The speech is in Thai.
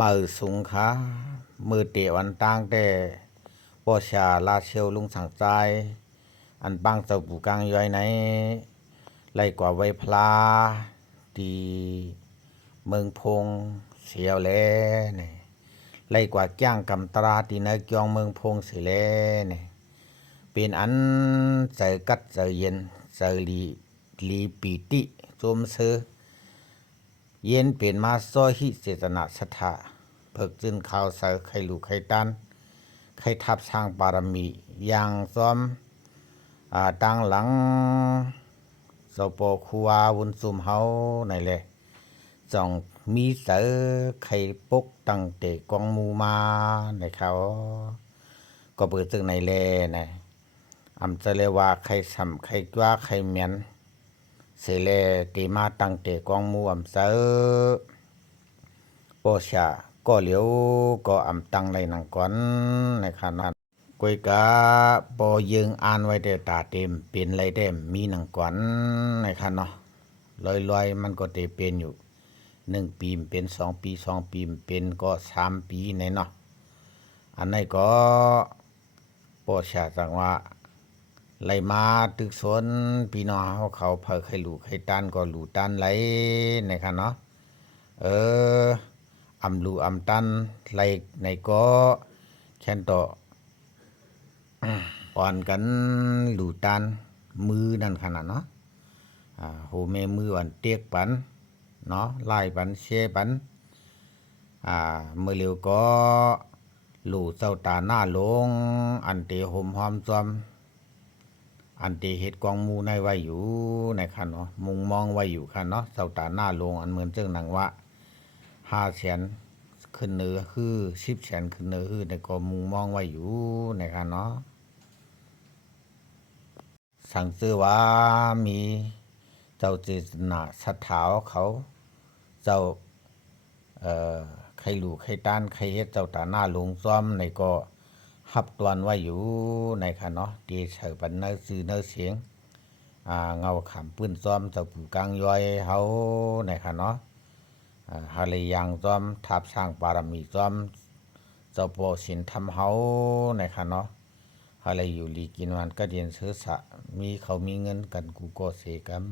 มือสูงขามือเตะวันต่างแต่ปอชาลาเชียวลุงสังใจอันปังเจ้าปู่กลางย้อยไหนไล่กว่าไว้พลาตีเมืองพงเสียวแลเนี่ยไล่กว่าจ้างกำตราตีเนกยองเมืองพงเสียแลเนี่ยเป็นอันเจอกัดเจอเย็นเจอลีปีติจมเสือเย็นเป็นมาซ้อหิเจตนาศรัทธาเพิกจึนข่าวเสอไข่ลูกไข่ตันไข่ทับสร้างบารมีอย่างซ้อมดังหลังสปอครัววุนซุมเฮาในแหละจ่องมีเสอไข่ปกตั้งเตะกองมูมาในเขาก็เปิดซึ่งในแลนะอำจะเรียกว่าไข่สำไข่กว่าไข่เหมียนเสเลตีมาตั้งเตะกองมูอำเสอปอชาก็เหลียวก็อำตังในหนังก่อนในขณะกวยกะปอยิงอ่านไว้แต่ตาเต็มเป็นไรเต็มมีหนังก่อนในขณะลอยมันก็เตเป็นอยู่1 ปีเป็น2 ปี2 ปีเป็นก็3 ปีในเนาะอันนี้ก็ปอชาจังว่าไหลมาตึกสนพี่น้องเขาเผอให้ลูกให้ตันก็ลูตันไหลในค่ะเนาะอำลูอำตันไหลในก็แค่นต่ออ่อนกันลูตันมือนั่นขนาดเนาะโหเมมืออ่อนเตียกปันเนาะไล่ปันเชปันเมื่อเร็วก็ลูเจ้าตาหน้าลงอันเตหมหอมจอมอันเตเฮ็ดกองมูในไว้อยู่ในคันเนาะมุงมองไว้อยู่คันเนาะเจ้าตาหน้าลงอันเหมือนเจ้าหนังว่า5 แสนขึ้นเนื้อคือ10 แสนขึ้นเนื้อคือในก็มุงมองไว้อยู่ในคันเนาะสั่งซื้อว่ามีเจ้าเจตนาศรัทธาเขาเจ้าใครลูกใครต้านใครเฮ็ดเจ้าตาหน้าลงซ้อมในก็หับตวนไว้อยู่ในค่ะเนาะตีเฉยปันเนื้อซื้อเนื้อเสียงเงาขำปื้นซ้อมเจ้าปู่กลางย้อยเฮาในค่ะเนาะฮาเลยยังซ้อมทับสร้างบารมีซ้อมเจ้าพ่อสินทำเฮาในค่ะเนาะฮาเลยอยู่ลีกินวันก็เดียนเสือสะมีเขามีเงินกันกูก็เสกัน